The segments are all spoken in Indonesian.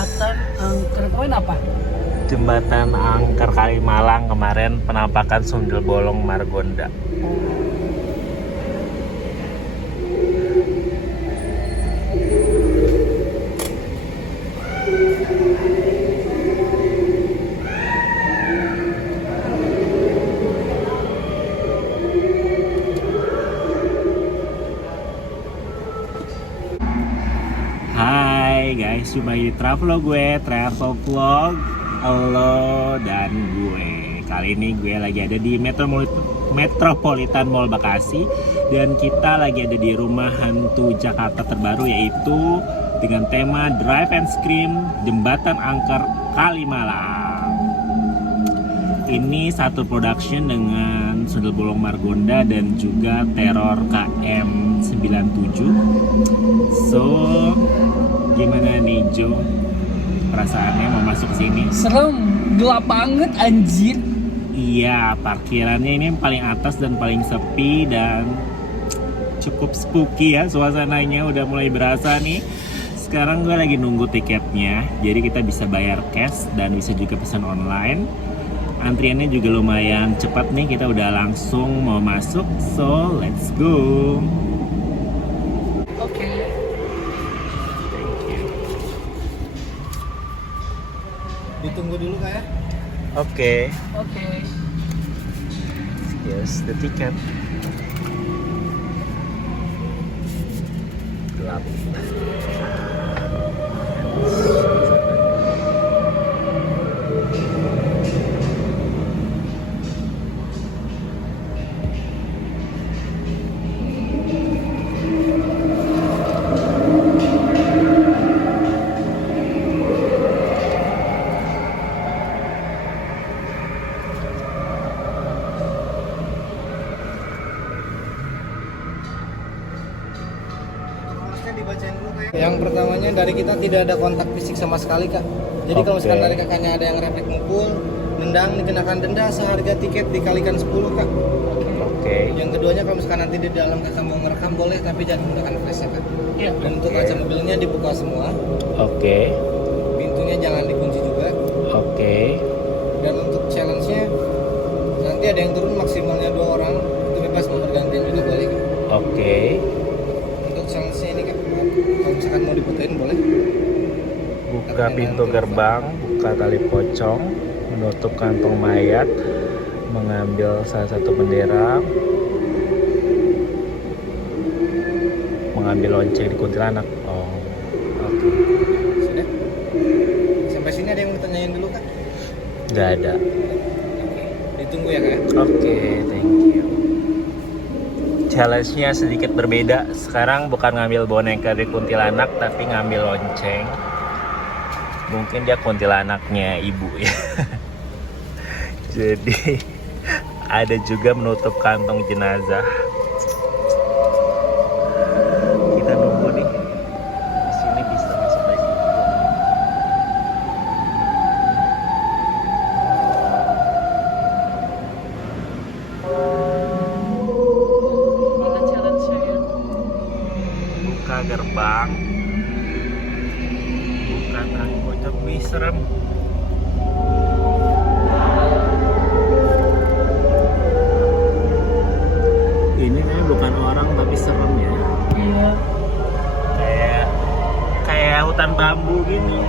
Jembatan Angker Poin apa? Jembatan Angker Kalimalang kemarin penampakan Sundel Bolong Margonda. Hai guys, jumpa di travel vlog lo dan gue. Kali ini gue lagi ada di Metropolitan Mall Bekasi. Dan kita lagi ada di rumah hantu Jakarta terbaru, yaitu dengan tema Drive and Scream Jembatan Angker Kalimalang. Ini satu production dengan Sundel Bolong Margonda dan juga Teror KM97. So, gimana nih Jo? Perasaannya mau masuk sini? Serem, gelap banget anjir. Iya, parkirannya ini paling atas dan paling sepi dan cukup spooky ya suasananya, udah mulai berasa nih. Sekarang gue lagi nunggu tiketnya, jadi kita bisa bayar cash dan bisa juga pesan online. Antriannya juga lumayan cepat nih, kita udah langsung mau masuk, so let's go. Oke. Thank you. Ditunggu dulu kak ya. Oke. Oke. Yes, the ticket. Gelap. Harusnya dibacain dulu kak ya. Yang pertamanya dari kita tidak ada kontak fisik sama sekali kak. Jadi kalau Oke. misalkan dari kakaknya ada yang refleks mukul, nendang, dikenakan denda seharga tiket dikalikan 10 kak. Oke. Yang keduanya kalau misalkan nanti di dalam kakak mau ngerekam boleh, tapi jangan menggunakan flash ya kak. Iya. Dan untuk kaca mobilnya dibuka semua, Oke. pintunya jangan dikunci juga. Oke. Dan untuk challenge-nya nanti ada yang turun maksimalnya 2 orang, itu bebas mau bergantian juga boleh kak. Oke. Untuk challenge-nya ini kak, kalau misalkan mau difotoin boleh. Buka pintu gerbang, buka tali pocong, menutup kantong mayat, mengambil salah satu bendera, mengambil lonceng di kuntilanak. Oh, oke. Sudah? Sampai sini ada yang mau tanyain dulu kak? Nggak ada. Ditunggu ya kak. Oke, thank you. Challenge-nya sedikit berbeda. Sekarang bukan ngambil boneka di kuntilanak, tapi ngambil lonceng. Mungkin dia kuntilanaknya ibu ya. Jadi ada juga menutup kantong jenazah. Kita nunggu nih. Di sini bisa masuk dari sini juga. Mana challenge-nya ya? Buka gerbang. Buka tali pocong. Wih, serem. Ini kayaknya bukan orang tapi serem ya. Iya. Kayak hutan bambu gini.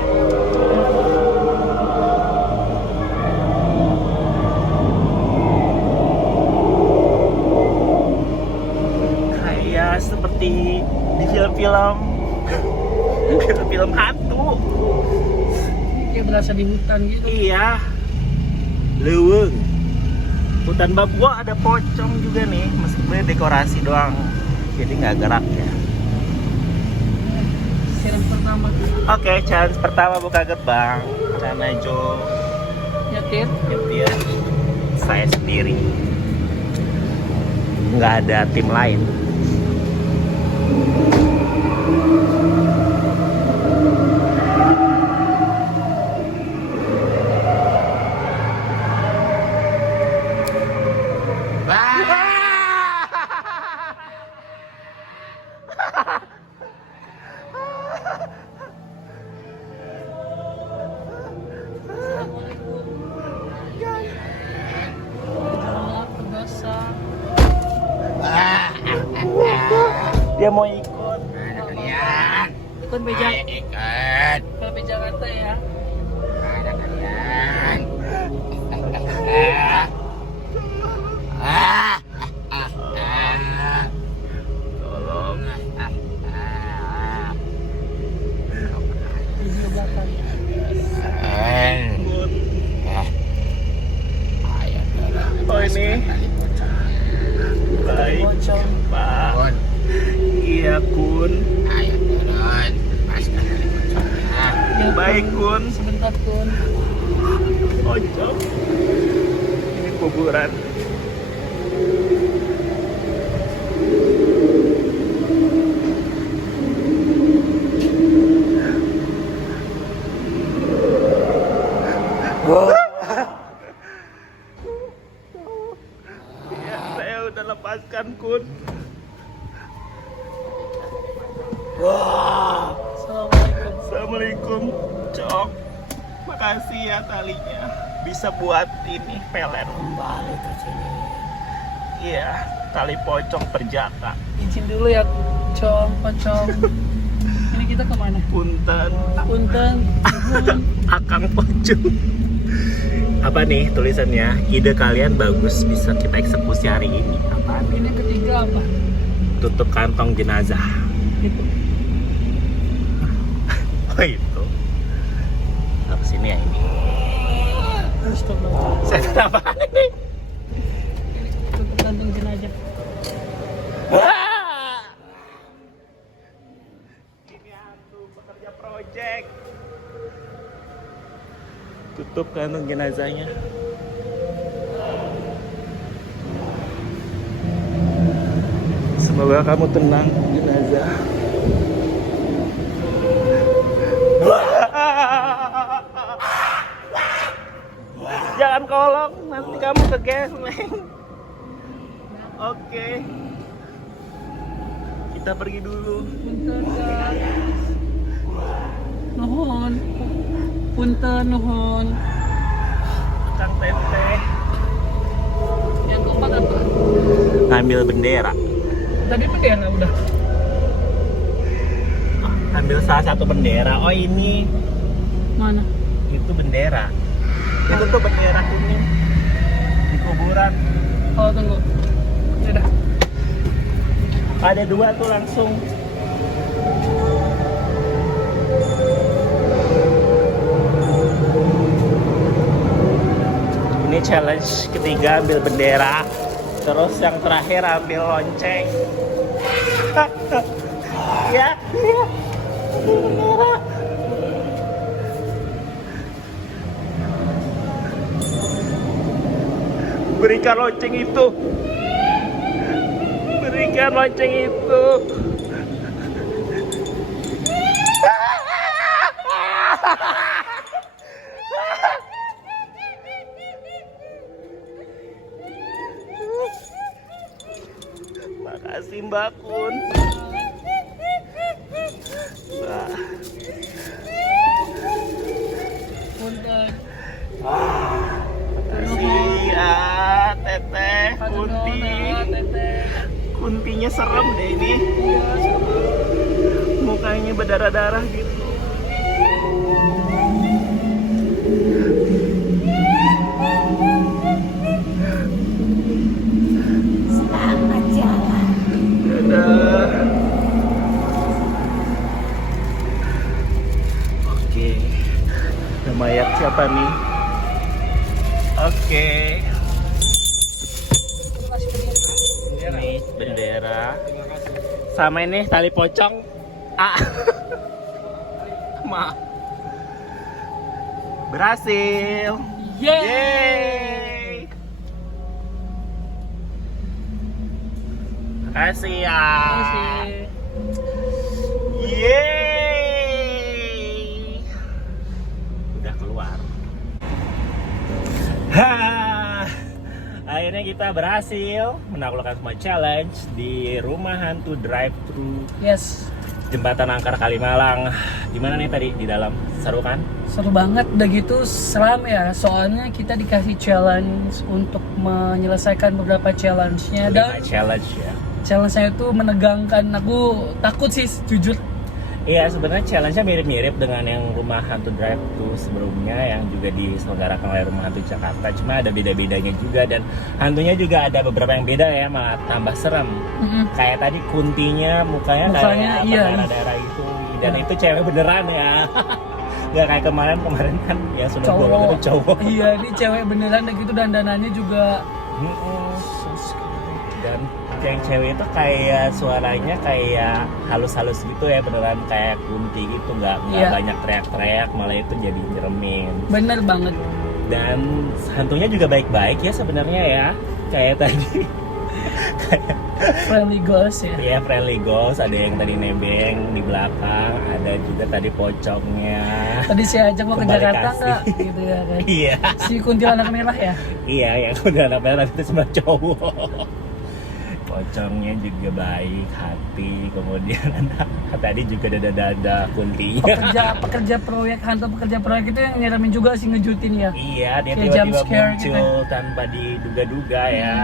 Kayak seperti di film-film film hantu. Kayak berasa di hutan gitu. Iya. Leuweung. Hutan bambu ada pocong juga nih, meskipun dekorasi doang. Jadi nggak gerak ya. Challenge pertama tuh. Oke, challenge pertama buka gerbang. Karena Jo Nyetir. nyetir, saya sendiri. Nggak ada tim lain. Dia mau ikut. Ada kalian. Ikut beja. Ayo ikut. Kalau beja Jakarta ya. Ada kalian. Ah. Tolong. Di belakang. Oh ini baik Pocong. Pak. Iya Kun. Ayo turun. Lepaskan tali pocongnya. Ya, Baik Kun. Sebentar Kun. Pocong. Ini kuburan. Ya, saya udah lepaskan Kun. Assalamualaikum. Assalamualaikum, Cok. Makasih ya talinya. Bisa buat ini peler. Kembali ke sini. Iya, tali pocong perjaka. Izin dulu ya, pocong. Ini kita kemana? Punten, Punten. akang pocong. Apa nih tulisannya? Ide kalian bagus, bisa kita eksekusi hari ini. Apa? Ini yang ketiga apa? Tutup kantong jenazah. Itu. Oh itu. Apa sini ya ini? Astagfirullah. Saya kenapa ini? Tutup kantong jenazah. Ini hantu pekerja proyek. Tutup kantong jenazahnya. Semoga kamu tenang, jenazah. Jangan kolong, nanti kamu kegeseng. Oke. Kita pergi dulu. Punten guys. Nuhun. Punten nuhun. Kang Teteh Yang keempat apa? ngambil bendera. Tadi bendera udah. Ambil salah satu bendera. Oh ini Mana? itu bendera. Itu tuh bendera kuning di kuburan. Oh tunggu. Udah. Ada dua tuh langsung. Ini challenge ketiga ambil bendera. Terus yang terakhir ambil lonceng. Ya, ya. Bendera. Berikan lonceng itu. Berikan lonceng itu. Makasih Mbak Kun. Nah, Punten. makasih ya Teteh Kunti. Teteh. Kuntinya serem deh ini. Iya, sama. Mukanya berdarah-darah gitu. Selamat jalan. Dadah. Oke. Ada mayat siapa nih? Oke. Ini bendera. Sama ini tali pocong. Ah. Ma. Berhasil. Yeay. Makasih ya. Makasih. Yeay. Udah keluar. Hah. Akhirnya kita berhasil menaklukkan semua challenge di rumah hantu drive-thru Yes. Jembatan Angkar Kalimalang. Gimana nih tadi di dalam? Seru kan? Seru banget, udah gitu seram ya. Soalnya kita dikasih challenge untuk menyelesaikan beberapa challenge-nya dan 5 challenge ya. challenge-nya itu menegangkan. Aku takut sih jujur. Iya, sebenarnya challenge-nya mirip-mirip dengan yang Rumah Hantu Drive tuh sebelumnya yang juga diselenggarakan oleh Rumah Hantu Jakarta. Cuma ada beda-bedanya juga dan hantunya juga ada beberapa yang beda ya, malah tambah serem. Kayak tadi kuntinya mukanya kayak iya. darah-darah itu dan itu cewek beneran ya. Gak kayak kemarin kan yang sudah bolong itu cowok. Iya, ini cewek beneran dan gitu dandanannya juga. Dan yang cewek itu kayak suaranya kayak halus-halus gitu ya, beneran kayak kunti gitu, nggak Iya. banyak teriak-teriak, malah itu jadi nyeremin. Bener banget. Dan hantunya juga baik-baik ya sebenarnya ya, kayak tadi kayak Friendly ghost ya. ya friendly ghost, ada yang tadi nebeng di belakang, ada juga tadi pocongnya. Tadi saya ajak mau ke Kembali Jakarta kasih. nggak? Gitu ya kan. Iya, Si kuntilanak merah ya. iya ya, udah anak merah itu cuma cowok. Pocongnya juga baik hati, kemudian tadi juga ada kuntinya. Pekerja proyek, hantu pekerja proyek itu yang nyeremin juga sih, ngejutin ya. Iya, dia Kayak jump tiba-tiba scare muncul gitu. tanpa diduga-duga ya.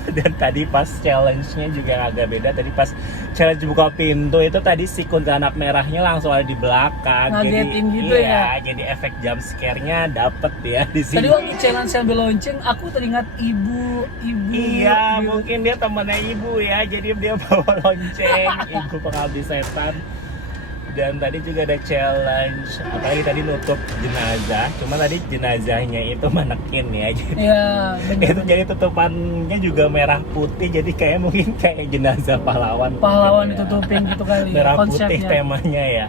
Dan tadi pas challenge-nya juga agak beda. Tadi pas challenge buka pintu itu tadi si kuntilanak merahnya langsung ada di belakang. Ngagetin gitu iya, ya. jadi efek jump scare-nya dapet ya di sini. Tadi waktu challenge sambil lonceng, aku teringat ibu. Iya, gitu. mungkin dia temannya ibu ya, jadi dia bawa lonceng, ibu pengabdi setan. Dan tadi juga ada challenge, apalagi tadi nutup jenazah, cuma tadi jenazahnya itu manekin ya, jadi Iya, bener. itu jadi tutupannya juga merah putih, jadi kayak mungkin kayak jenazah pahlawan. Pahlawan mungkin ya. ditutupin gitu kali Merah putih konsepnya. temanya ya.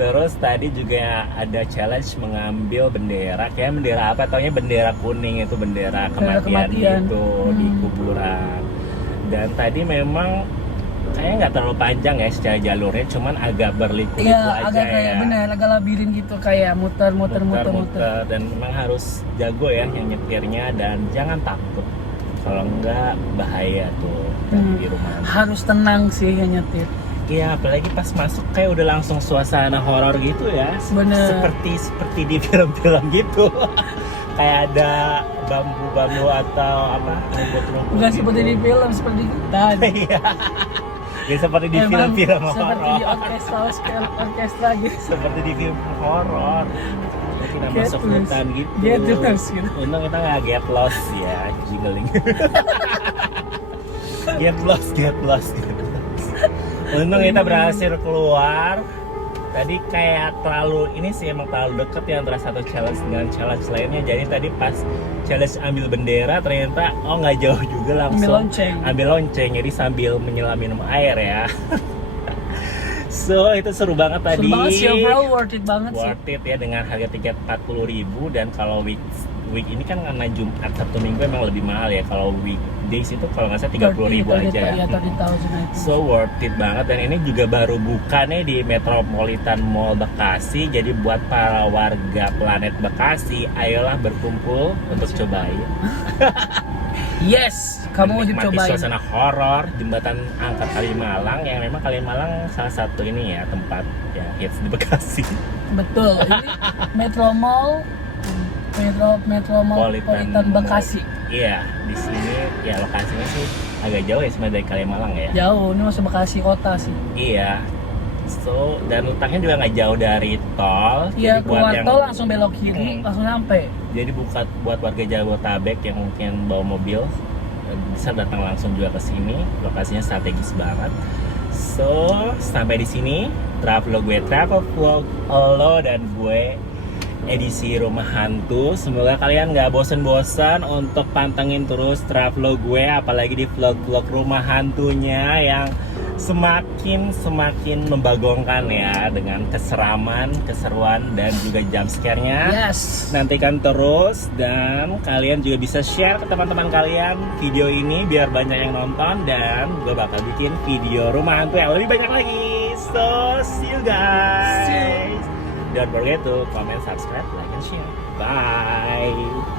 Terus tadi juga ada challenge mengambil bendera, kayak bendera apa? Taunya bendera kuning, itu bendera kematian gitu di kuburan. Dan tadi memang kayaknya nggak terlalu panjang ya secara jalurnya, cuman agak berliku-liku Iya, aja agak kayak ya. bener, agak labirin gitu, kayak muter. Muter-muter, dan memang harus jago ya yang nyetirnya dan jangan takut. Kalau enggak bahaya tuh di rumah. Harus tenang sih yang nyetir. Iya, apalagi pas masuk kayak udah langsung suasana horor gitu ya. Bener. Seperti di film-film gitu. Kayak ada bambu-bambu atau apa rumput-rumput. Bukan gitu. seperti di film, seperti kita. Iya. Ya seperti di Emang film-film seperti horor. di orkestra gitu. Seperti di film horor. Kita Get masuk loose. hutan gitu. Get loose, gitu. Untung kita nggak get lost ya, jiggling. Get lost. Untung kita berhasil keluar. Tadi kayak terlalu ini sih emang terlalu deket ya antara satu challenge dengan challenge lainnya. Jadi tadi pas challenge ambil bendera ternyata nggak jauh juga, langsung ambil lonceng. Jadi sambil menyelam minum air ya. So itu seru banget tadi. Seru banget sih, overall worth it banget sih. Worth it ya dengan harga tiket 40.000, dan kalau week ini kan karena Jumat Sabtu Minggu emang lebih mahal ya. Kalau weekdays itu kalau nggak salah 30.000 aja. Iya, 30,000. So worth it banget, dan ini juga baru buka nih di Metropolitan Mall Bekasi. Jadi buat para warga planet Bekasi, ayolah berkumpul untuk cobain. Yes, kamu wajib Menikmati cobain. suasana horor jembatan Angkat Kalimalang, yang memang Kalimalang salah satu ini ya tempat ya hits di Bekasi. Betul. Ini Metro Mall Metropolitan Bekasi. Iya, di sini ya lokasinya sih agak jauh ya sebenarnya dari Kalimalang ya. Jauh, ini masuk Bekasi kota sih. Iya. So, dan letaknya juga nggak jauh dari tol. Iya, Jadi buat keluar yang- tol langsung belok kiri, langsung nyampe. Jadi buat warga Jabodetabek yang mungkin bawa mobil, bisa datang langsung juga ke sini. Lokasinya strategis banget. So, sampai di sini travel vlog lo dan gue edisi Rumah Hantu. Semoga kalian nggak bosen-bosen untuk pantengin terus travel gue, apalagi di vlog-vlog Rumah Hantunya yang semakin membagongkan ya, dengan keseraman, keseruan, dan juga jump scare-nya. Yes. Nantikan terus, dan kalian juga bisa share ke teman-teman kalian video ini biar banyak yang nonton, dan gue bakal bikin video Rumah Hantu yang lebih banyak lagi. So, see you guys. Don't forget to comment, subscribe, like, and share. Bye.